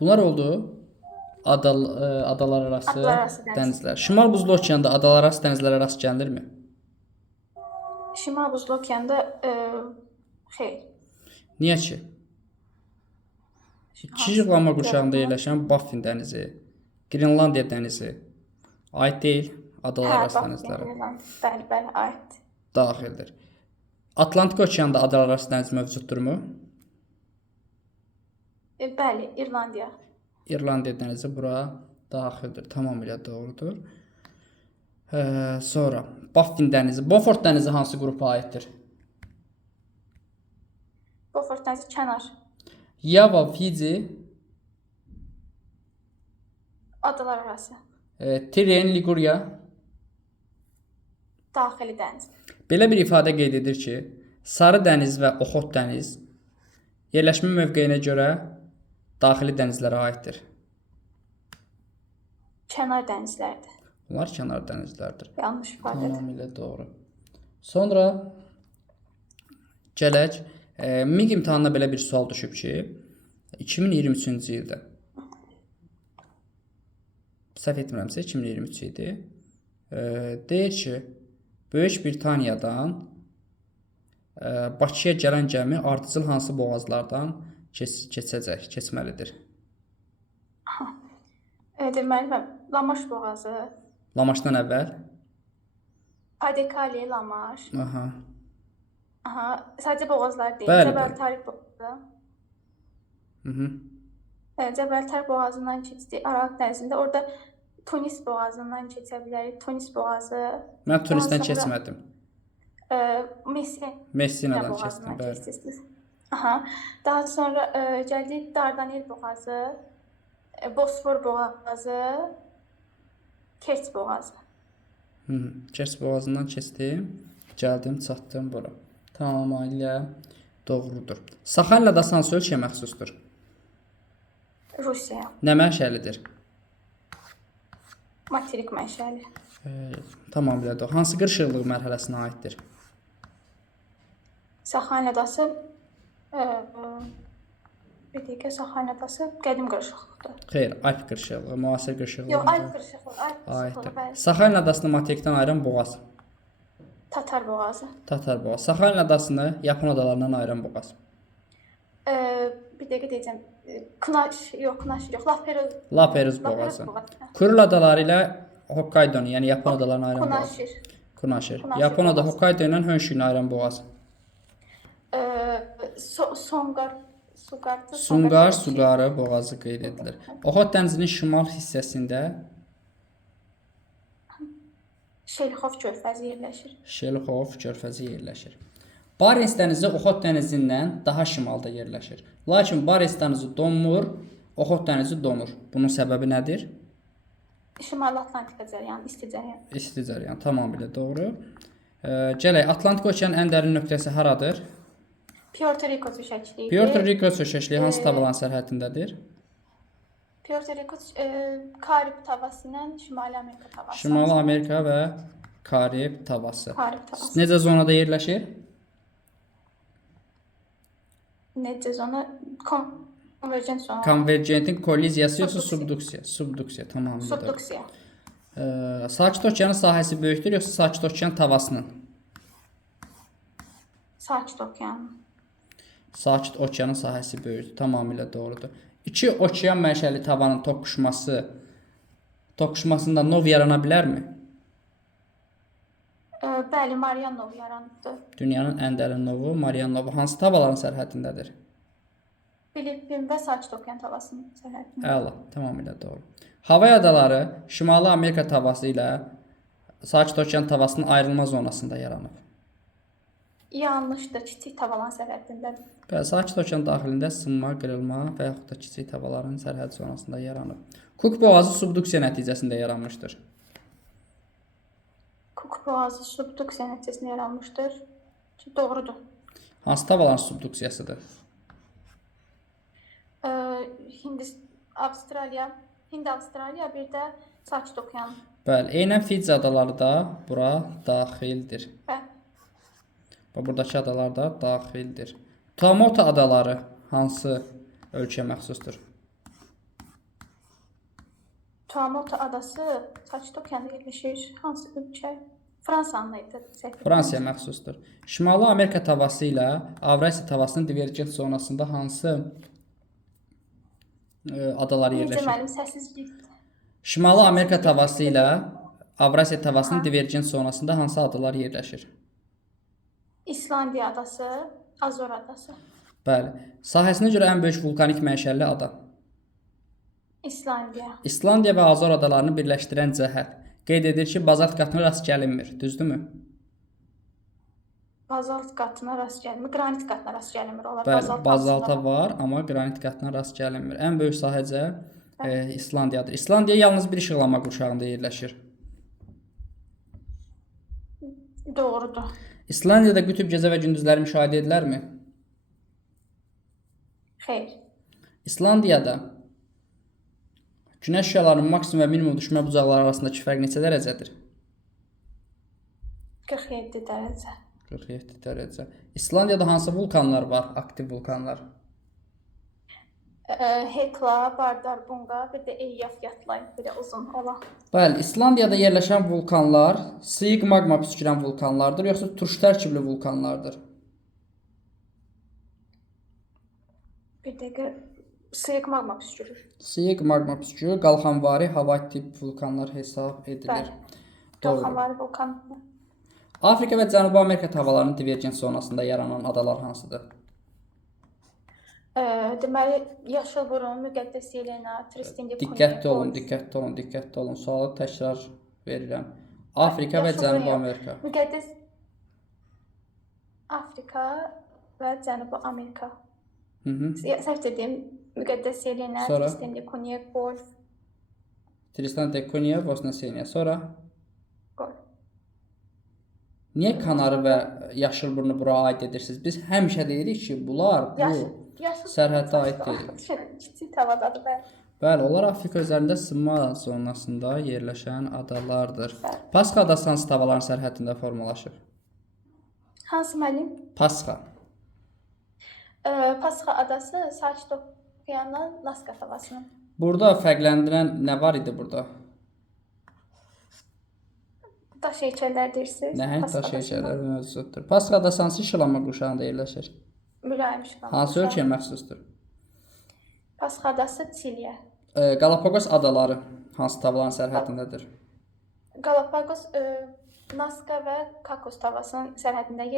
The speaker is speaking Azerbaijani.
Bunlar oldu. Adalar arası Adalar arası dəniz. dənizlər. Şimal Buzlu okeanda adalar arası dənizlərə rast gəlirmi? Şimal Buzlu okeanda xeyr. Niyə ki? İki Hansı? yığlama qurşağında Görürəm. yerləşən Baffin dənizi, Qrenlandiya dənizi aid deyil adalar Hə, arası bax, dənizlərə. bəli, bəli, aid. Daxildir. Atlantik okeanda adalar arası dəniz mövcuddurmu? Bəli, İrlandiya. İrlandiya dənizi bura daxildir. Tamamilə doğrudur. Sonra Baffin dənizi, Beaufort dənizi hansı qrupa aiddir? Beaufort dənizi kənar. Yava, Fiji, Adalar arası. Tren, Liguria. Daxili dəniz. Belə bir ifadə qeyd edir ki, Sarı dəniz və Oxot dəniz yerləşmə mövqeyinə görə daxili dənizlərə aiddir. Kənar dənizlərdir. Bunlar kənar dənizlərdir. Yanlış ifadədir. Tamamilə doğru. Sonra gələk, MİQ imtahanına belə bir sual düşüb ki, 2023-cü ildə, səhv etmirəmsə 2023 idi, deyir ki, Böyük Britaniyadan Bakıya gələn gəmi ardıcıl hansı boğazlardan keçməlidir? Deməli, Lamaş boğazı, Lamaşdan əvvəl? Padekali, Lamaş. Aha. Sadəcə boğazlar deyil. Bəli, Cəbəl bəli. Tarif boğazı. Mhm. Cəbəl Tarif boğazından keçdi. Aralıq dənizində. Orada Tunis boğazından keçə bilərik. Tunis boğazı. Mən Tunisdən Daha sonra- keçmədim. Messina Messinadan boğazından keçdim, bəli. keçdiniz. Daha sonra gəldik Dardanel boğazı, Bosfor boğazı, Kerç boğazı. Kerç boğazından keçdim, gəldim, çatdım bura. Tamamilə doğrudur. Saxalin adası hansı ölkəyə məxsusdur? Rusiya. Nə mənşəlidir? Materik mənşəli. Tamamilə doğru. Hansı qırışıqlıq mərhələsinə aiddir? Saxalin adası bir dəqiqə Saxalin adası qədim qırışıqlıqdır. Xeyr, Alp qırışıqlığı, müasir qırışıqlığı. Yox, Alp qırışıqlığı, aiddir. bəli. Saxalin adasını materikdən ayıran boğaz. Tatar boğazı. Tatar boğaz. Saxalin adasını Yapon adalarından ayıran boğaz. Bir dəqiqə deyəcəm. Kunaş yox, Laperuz. Laperuz boğazı. Kuril adaları ilə Hokkaydonu, yəni Yapon adalarını ayıran boğaz. Kunaşir. Kunaşir. Yaponiyada Hokkaido ilə Honshu'yu ayıran boğaz. Sungar, Sugarı boğazı qeyd edilir. Oxot dənizinin şimal hissəsində Şelxov körfəzi yerləşir. Şelxov körfəzi yerləşir. Barents dənizi Oxot dənizindən daha şimalda yerləşir. Lakin Barents dənizi donmur, Oxot dənizi donur. Bunun səbəbi nədir? Şimali Atlantika cəryanı, isti cəryan. İsti cəryan, tamamilə doğru. Gələk, Atlantik okeanın ən dərin nöqtəsi haradır? Puerto Rico çökəkliyi. Puerto Rico çökəkliyi hansı tavalan sərhədindədir? Puerto Rico Karib tavası ilə Şimali Amerika tavası. Şimali Amerika və Karib tavası. Karib tavası. Necə zonada yerləşir? Necə zona? Konvergent zona. Konvergentin kolliziyası yoxsa subduksiya? Subduksiya, tamamilə doğru. Subduksiya. Sakit okeanın sahəsi böyükdür yoxsa Sakit okean tavasının? Sakit okean. Sakit okeanın sahəsi böyükdür, tamamilə doğrudur. İki okean mənşəli tavanın toqquşmasında nov yarana bilərmi? Bəli, Marianov yaranıbdır. Dünyanın ən dərin novu Marian novu hansı tavaların sərhədindədir? Filippin və Sakit okean tavasının sərhədində. Əla, tamamilə doğru. Havay adaları Şimali Amerika tavası ilə Sakit okean tavasının ayrılma zonasında yaranıb. Yanlışdır, kiçik tavalan sərhədindədir. Bəli, Sakit okean daxilində sınma, qırılma və yaxud da kiçik tavalarının sərhəd zonasında yaranıb. Cook boğazı subduksiya nəticəsində yaranmışdır. Cook boğazı subduksiya nəticəsində yaranmışdır. Doğrudur. Hansı tavaların subduksiyasıdır? Avstraliya, Hind-Avstraliya, bir də Sakit okean. Bəli, eynən Fidji adaları da bura daxildir. Bəli. Və buradakı adalar da daxildir. Tuamotu adaları hansı ölkəyə məxsusdur? Tuamotu adası Sakit okeanda yerləşir. Hansı ölkə? Fransanın idi. Fransaya məxsusdur. Şimali Amerika tavası ilə Avrasiya tavasının divergent zonasında hansı adalar Necə yerləşir? müəllim səssiz getdi. Şimali Amerika tavası ilə Avrasiya tavasının divergent zonasında hansı adalar yerləşir? İslandiya adası, Azor adası. Bəli. Sahəsinə görə ən böyük vulkanik mənşəli ada. İslandiya. İslandiya və Azor adalarını birləşdirən cəhət. Qeyd edir ki, bazalt qatına rast gəlinmir. Düzdürmü? Bazalt qatına rast gəlinmir. Qranit qatına rast gəlinmir. Onlar Bəli, bazalta altında var, amma qranit qatına rast gəlinmir. Ən böyük sahəcə İslandiyadır. İslandiya yalnız bir işıqlanma qurşağında yerləşir. Doğrudur. İslandiyada qütb gecə və gündüzləri müşahidə edilərmi? Xeyr. İslandiyada günəş şüalarının maksimum və minimum düşmə bucaqları arasındakı fərq neçə dərəcədir? 47 dərəcə. 47 dərəcə. İslandiyada hansı vulkanlar var? Aktiv vulkanlar. Hekla, Bardarbunga, bir də Eyjafjallajökull, bir də uzun olan. Bəli, İslandiyada yerləşən vulkanlar sıyıq magma püskürən vulkanlardır, yoxsa turş tərkibli vulkanlardır? Bir dəqiqə sıyıq magma püskürür. Sıyıq magma püskürür, qalxanvari hava tip vulkanlar hesab edilir. Qalxanvari vulkan. Afrika və Cənubi Amerika havalarının divergent zonasında yaranan adalar hansıdır? Deməli, Yaşılburun, Müqəddəs Yelena, Tristan da Cunha. Diqqətli olun. Sualı təkrar verirəm. Afrika və Cənubi Amerika. Müqəddəs Afrika və Cənubi Amerika. Səhv dedim. Müqəddəs Yelena, Tristan da Cunha, Golf. Tristan da Cunha, Bosna Seniya. Sonra? Golf. Niyə Kanarı və Yaşılburnu bura aid edirsiniz? Biz həmişə deyirik ki, bunlar sərhəddə aid deyil. Kiçik havadadır, bəli. Bəli, onlar Afrika üzərində sınma zonasında yerləşən adalardır. Pasxa adası hansı havaların sərhədində formalaşır? Hansı müəllim? Pasxa. Pasxa adası Sakit okeandan Laska havasının. Burada fərqləndirən nə var idi burada? Daş heykəllər deyirsiniz. Nəhəng daş heykəllər mövcuddur. Pasxa adası hansı işıqlanma qurşağında yerləşir? Mülayim işıqlanma. Hansı ölkəyə məxsusdur? Pasxa adası Çiliyə. Galapagos adaları hansı havaların sərhədindədir? Galapagos Naska və Kakos havasının sərhədində yerləşir.